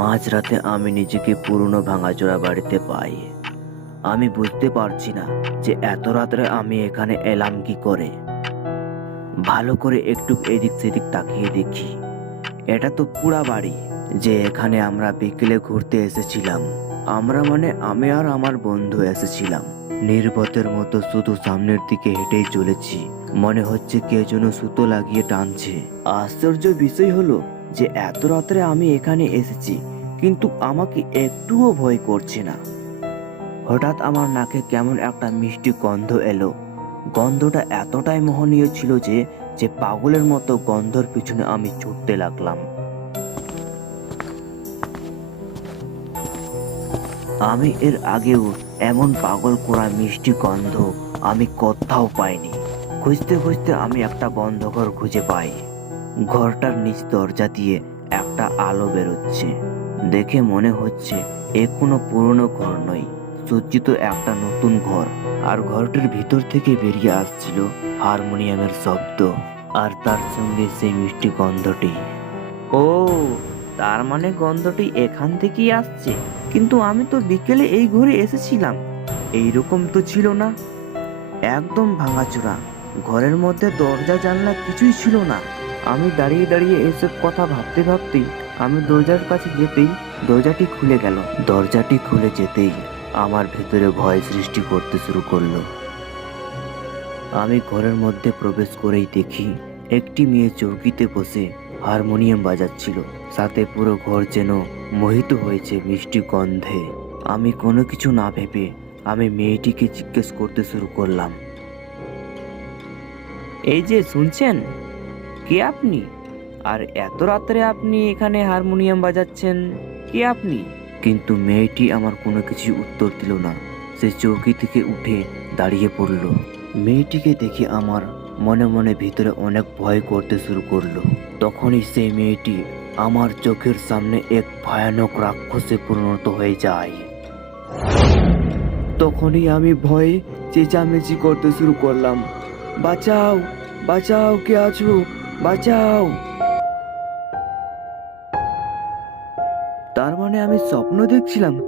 মাঝরাতে আমি নিজেকে পুরনো ভাঙাচোরা বাড়িতে পাই। আমি বুঝতে পারছি না যে এত রাত্রে আমি এখানে এলাম কি করে। ভালো করে একটু এদিক সেদিক তাকিয়ে দেখি। এটা তো পুরা বাড়ি যে এখানে আমরা বিকেলে ঘুরতে এসেছিলাম। আমরা মানে আমি আর আমার বন্ধু এসেছিলাম। নির্বতের মতো শুধু সামনের দিকে হেঁটেই চলেছি। মনে হচ্ছে কে যেন সুতো লাগিয়ে টানছে। আশ্চর্য বিষয় হলো যে এত রাত্রে আমি এখানে এসেছি, কিন্তু আমাকে একটুও ভয় করছে না। হঠাৎ আমার নাকে কেমন একটা মিষ্টি গন্ধ এলো। গন্ধটা এতটাই মোহনীয় ছিল যে যে পাগলের মতো গন্ধর পিছনে আমি ছুটতে লাগলাম। আমি এর আগেও এমন পাগল করা মিষ্টি গন্ধ আমি কোথাও পাইনি। খুঁজতে খুঁজতে আমি একটা বন্ধ ঘর খুঁজে পাই। ঘরটার নিচ দরজা দিয়ে একটা আলো বেরোচ্ছে। দেখে মনে হচ্ছে এ কোনো পুরনো ঘর নয়, সজ্জিত একটা নতুন ঘর। আর ঘরটির ভিতর থেকে বেরিয়ে আসছিল হারমোনিয়ামের শব্দ আর তার সঙ্গে সেই মিষ্টি গন্ধটি। ও, তার মানে গন্ধটি এখান থেকেই আসছে। কিন্তু আমি তো বিকেলে এই ঘরে এসেছিলাম। এইরকম তো ছিল না। একদম ভাঙাচোরা। ঘরের মধ্যে দরজা জানলা কিছুই ছিল না। আমি দাঁড়িয়ে দাঁড়িয়ে এসব কথা ভাবতে ভাবতেই আমি দরজার কাছে যেতেই দরজাটি খুলে গেল। দরজাটি খুলে যেতেই আমার ভেতরে ভয় সৃষ্টি করতে শুরু করল। আমি ঘরের মধ্যে প্রবেশ করেই দেখি একটি মেয়ে চৌকিতে বসে হারমোনিয়াম বাজাচ্ছিল। সাথে পুরো ঘর যেন মোহিত হয়েছে মিষ্টি গন্ধে। আমি কোনো কিছু না ভেবে আমি মেয়েটিকে জিজ্ঞেস করতে শুরু করলাম। এই যে শুনছেন? কে আপনি? আর এত রাত্রে আপনি এখানে হারমোনিয়াম বাজাচ্ছেন, কে আপনি? কিন্তু মেয়েটি আমার কোনো কিছু উত্তর দিল না। সে চৌকি থেকে উঠে দাঁড়িয়ে পড়ল। মেয়েটিকে দেখে আমার মনে মনে ভিতরে অনেক ভয় করতে শুরু করল। তখনই সেই মেয়েটি আমার চোখের সামনে এক ভয়ানক রাক্ষসে পরিণত হয়ে যায়। তখনই আমি ভয়ে চেঁচামেচি করতে শুরু করলাম। বাঁচাও বাঁচাও, কে আছো? বাঁচাও। তার মানে আমি স্বপ্ন দেখছিলাম।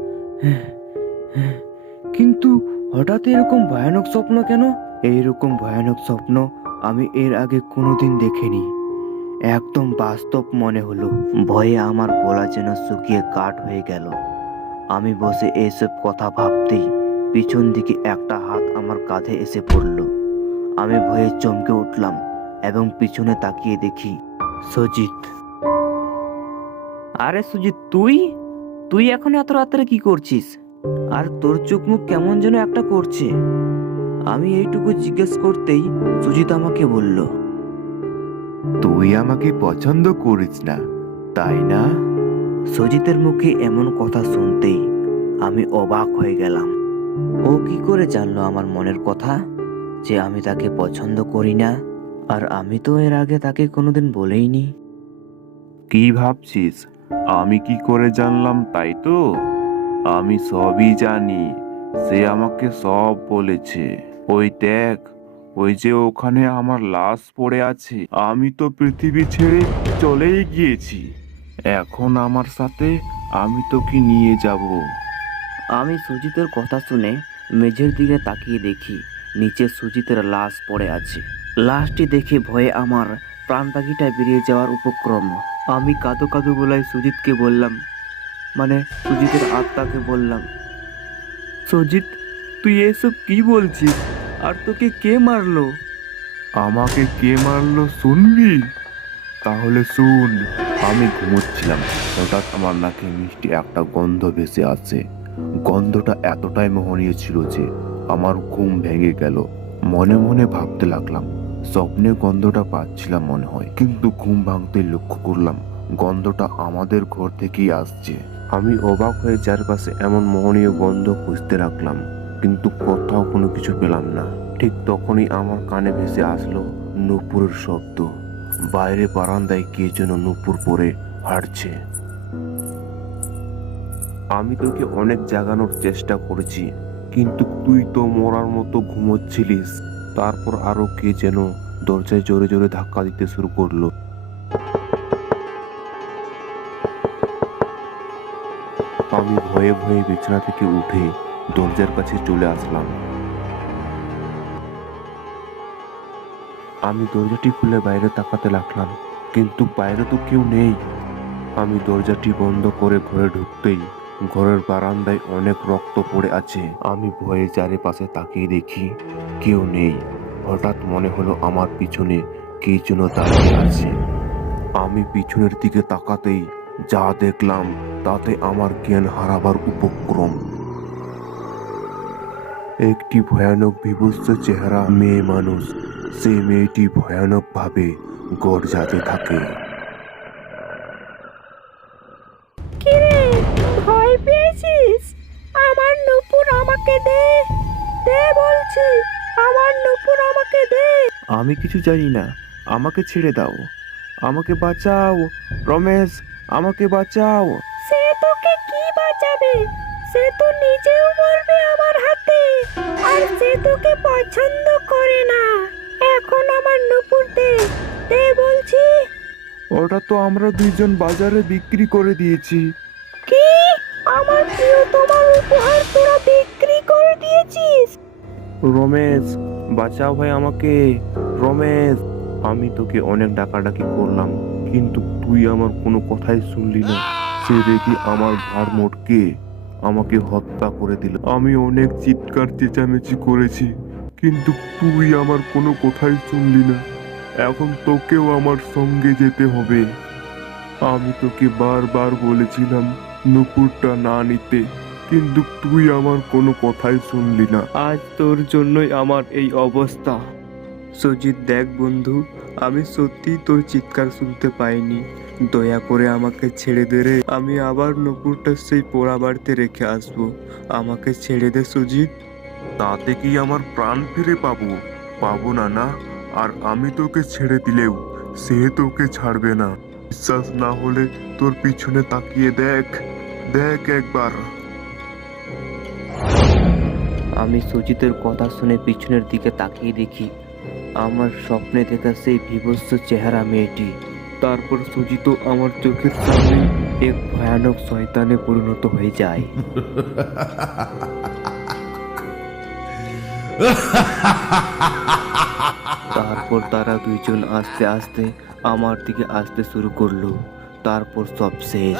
কিন্তু হঠাৎ এরকম ভয়ানক স্বপ্ন কেন? এইরকম ভয়ানক স্বপ্ন আমি এর আগে কোনোদিন দেখিনি। একদম বাস্তব মনে হলো। ভয়ে আমার গলা যেন শুকিয়ে কাঠ হয়ে গেল। আমি বসে এইসব কথা ভাবতেই পিছন দিকে একটা হাত আমার কাঁধে এসে পড়ল। আমি ভয়ে চমকে উঠলাম। এবং পিছনে তাকিয়ে দেখি সজিত। আরে সুজিত তুই? তুই এখন এত রাত্রে কি করছিস? আর তোর চোখ মুখ কেমন যেন একটা করছে। আমি এইটুকু জিজ্ঞেস করতেই সুজিত আমাকে বলল তুই আমাকে পছন্দ করিস না তাই না? সুজিতের মুখে এমন কথা শুনতেই আমি অবাক হয়ে গেলাম। ও কি করে জানলো আমার মনের কথা? যে আমি তাকে পছন্দ করি না? আর আমি তো এর আগে তাকে কোনোদিন বলেইনি কি ভাবছিস? আমি কি করে জানলাম তাই তো? আমি সবই জানি সে আমাকে সব বলেছে। ওই দেখ ওই যে ওখানে আমার লাশ পড়ে আছে আমি তো পৃথিবী ছেড়ে চলেই গিয়েছি। এখন আমার সাথে আমি তোকে নিয়ে যাব। আমি সুজিতের কথা শুনে মেঝের দিকে তাকিয়ে দেখি নিচে সুজিতের লাশ পড়ে আছে। লাশটি দেখে ভয়ে আমার প্রাণ পাখিটা বেরিয়ে যাওয়ার উপক্রম। আমি কাঁদো কাঁদো গলায় সুজিতকে বললাম মানে সুজিতের আত্মাকে বললাম, সুজিত, তুই এসব কি বলছিস? আর তোকে কে মারলো? আমাকে কে মারলো শুনবি? তাহলে শুন, আমি ঘুমোচ্ছিলাম। হঠাৎ আমার নাকে মিষ্টি একটা গন্ধ ভেসে আসে গন্ধটা এতটাই মোহনীয় ছিল যে আমার ঘুম ভেঙে গেল। মনে মনে ভাবতে লাগলাম স্বপ্নে গন্ধটা পাচ্ছিলাম মনে হয়। কিন্তু ঘুম ভাঙতে লক্ষ্য করলাম, গন্ধটা আমাদের ঘর থেকেই আসছে। আমি অবাক হয়ে চারপাশে এমন মোহনীয় গন্ধ খুঁজতে লাগলাম, কিন্তু কোথাও কোনো কিছু পেলাম না। ঠিক তখনই আমার কানে ভেসে আসলো নূপুরের শব্দ। বাইরে বারান্দায় কে যেন নূপুর পরে হাঁটছে। আমি তোকে অনেক জাগানোর চেষ্টা করেছি, কিন্তু তুই তো মরার মতো ঘুমোচ্ছিলিস। তারপর আরও কে যেন দরজায় জোরে জোরে ধাক্কা দিতে শুরু করল। আমি ভয়ে ভয়ে বিছানা থেকে উঠে দরজার কাছে চলে আসলাম। আমি দরজাটি খুলে বাইরে তাকাতে লাগলাম, কিন্তু বাইরে তো কেউ নেই। আমি দরজাটি বন্ধ করে ঘরে ঢুকতেই ঘরের বারান্দায় অনেক রক্ত পড়ে আছে। আমি ভয়ে চারিপাশে তাকিয়ে দেখি কেউ নেই। হঠাৎ মনে হলো আমার পিছনে কে যেন দাঁড়িয়ে আছে। আমি পিছনের দিকে তাকাতেই যা দেখলাম, তাতে আমার জ্ঞান হারাবার উপক্রম। একটি ভয়ানক বিভৎস চেহারা মেয়ে মানুষ সেই মেয়েটি ভয়ানকভাবে গড়জাতে থাকে। ভয় পেয়েছিস? আমার নুপুর আমাকে দে দে বলছি আমার নুপুর আমাকে দে আমি কিছু জানি না। আমাকে ছেড়ে দাও। আমাকে বাঁচাও রমেশ। আমাকে বাঁচাও। সে তোকে কি বাঁচাবে? সে তো নিজেও মরবে আমার হাতে। আর সে তোকে পছন্দ করে না। এখন আমার নুপুর দে। দে বলছি। ওটা তো আমরা দুইজন বাজারে বিক্রি করে দিয়েছি। কি? আমার প্রিয় তোমার উপহার তোরা বিক্রি করে দিয়েছিস? রমেশ, বাঁচাও ভাই আমাকে। রমেশ, আমি তোকে অনেক ডাকাডাকি করলাম, কিন্তু তুই আমার কোনো কথাই শুনলি না। সে দেখি আমার ভার মোটকে আমাকে হত্যা করে দিল। আমি অনেক চিৎকার, চেঁচামেচি করেছি, কিন্তু তুই আমার কোনো কথাই শুনলি না। এখন তোকেও আমার সঙ্গে যেতে হবে। আমি তোকে বারবার বলেছিলাম, নুপুরটা না নিতে। কিন্তু তুই আমার কোনো কথাই শুনলি না। আজ তোর জন্যই আমার এই অবস্থা। সুজিত দেখ বন্ধু আমি সত্যি তোর চিৎকার শুনতে পাইনি। দয়া করে আমাকে ছেড়ে দে রে। আমি আবার নপুরটা সেই পোড়া বাড়িতে রেখে আসব। আমাকে ছেড়ে দে সুজিত। তাতে কি আমার প্রাণ ফিরে পাবো? পাবো না না। আর আমি তোকে ছেড়ে দিলেও সে তোকে ছাড়বে না। বিশ্বাস না হলে তোর পিছনে তাকিয়ে দেখ। দেখ একবার। আমি সুজিতের কথা শুনে পিছনের দিকে তাকিয়ে দেখি, আমার স্বপ্নে দেখা সেই বিভৎস চেহারা মেয়েটি। তারপর সুজিত আমার চোখের সামনে এক ভয়ানক শয়তানে পরিণত হয়ে যায়। তারপর তারা দুইজন আস্তে আস্তে আমার দিকে আসতে শুরু করল। তারপর সব শেষ।